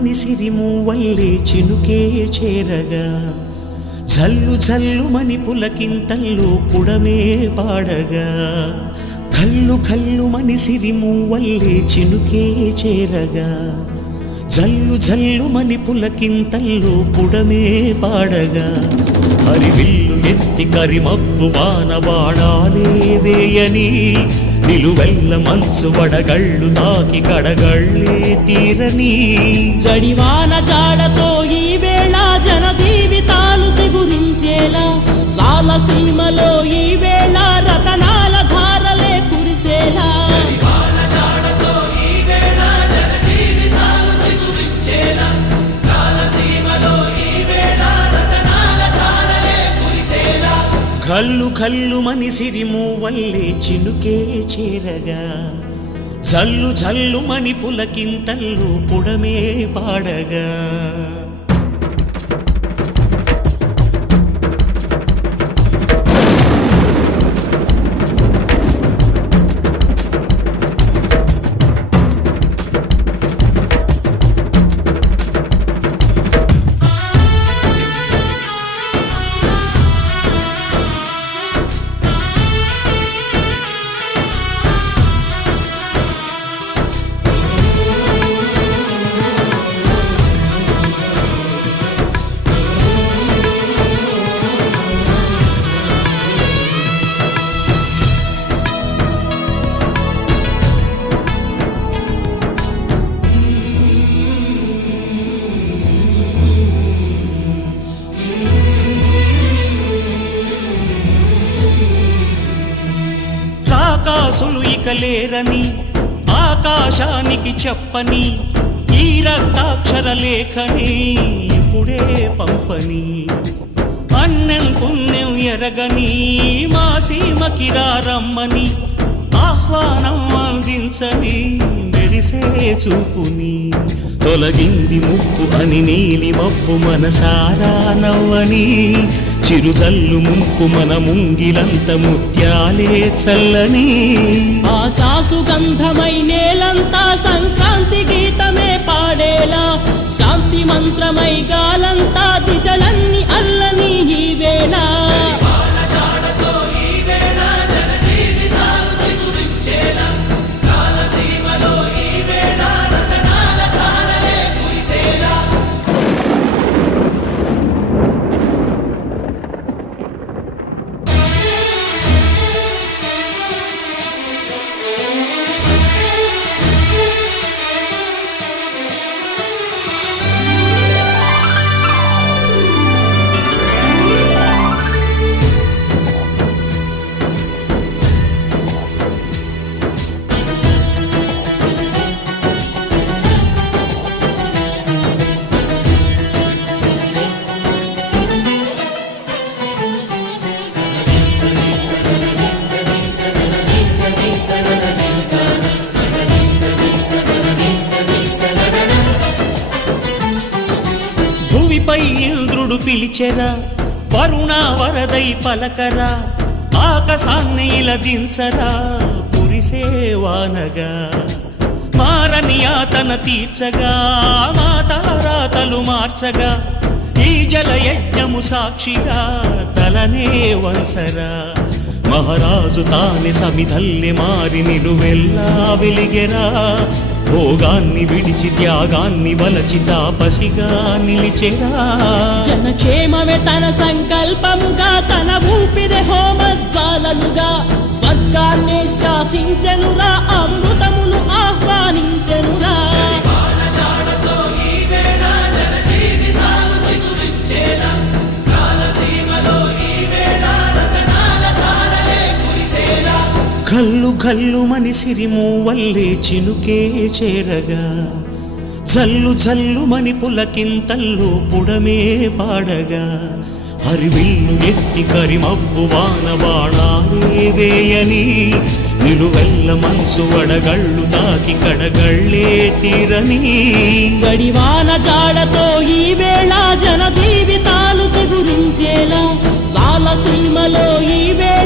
సిరిమూవల్లే చినుకే చేరగా జల్లు జల్లుమని పులకింతల్లో పుడమే పాడగా కల్లు కల్లుమని సిరిమూవల్లే చినుకే చేరగా జల్లు జల్లుమని పులకింతల్లో పుడమే పాడగా హరివిల్లు ఎత్తి కరిమబ్బు వాన బాణాలే వేయని నిలువెల్ల మంచు వడగళ్ళు తాకి కడగళ్ళే తీరని జడివాన జాడతో ఈ వేళ జన జీవితాలు చిగురించేలా రాలసీమలో ఈ వేళ రతనాల ధారలే కురిసేలా కల్లు కల్లుమని సిరిమూవల్లే చినుకే చేరగా జల్లు జల్లుమని పులకింతల్లో పుడమే పాడగా రాకాసులు ఇక లేరని ఆకాశానికి చెప్పని ఈ రక్తాక్షర లేఖని ఇప్పుడే పంపని అన్నం పుణ్యం ఎరగని మా సీమకి రమ్మని ఆహ్వానం అందించని మెరిసే చూపుని తొలగింది ముప్పు అని నీలి మప్పు మనసారా నవ్వని చిరుజల్లు ముంపు మన ముంగిలంత ముత్యాలే చల్లని ఆశాసు గంధమై నేలంతా సంక్రాంతి గీతమే పాడేలా శాంతి మంత్రమై గాలంతా దిశలన్నీ అల్లని ఈ వేళ భూమిపై ఇంద్రుడు పిలిచెరా వరుణ వరదై పలకరా ఆకాశాన్ని ఇలా దించరా కురిసే వానగా మారని ఆతన తీర్చగా మా తారాతలు మార్చగా ఈ జల యజ్ఞము సాక్షిగా తలనే వంచరా మహారాజు తానే సమిధల్లె మారి నిలువెల్లా వెలిగెరా భోగాన్ని విడిచి త్యాగాన్ని వలచి తాపసిగా నిలిచెరా జనక్షేమమే తన సంకల్పముగా తన ఊపిరి హోమజ్వాలలుగా స్వర్గాన్ని శాసించెనురా అమృతమును ఆహ్వానించెనురా కల్లు కల్లుమని సిరిమూవల్లే చినుకే చేరగా జల్లు జల్లుమని పులకింతల్లో పుడమే పాడగా హరివిల్లు ఎత్తి కరిమబ్బు వాన బాణాలే వేయని నిలువెల్ల మంచు వడగళ్ళు తాకి కడగళ్ళే తీరని జడివాన జాడతో ఈ వేళ జన జీవితాలు చిగురించేలా రాలసీమలో ఈ వేళ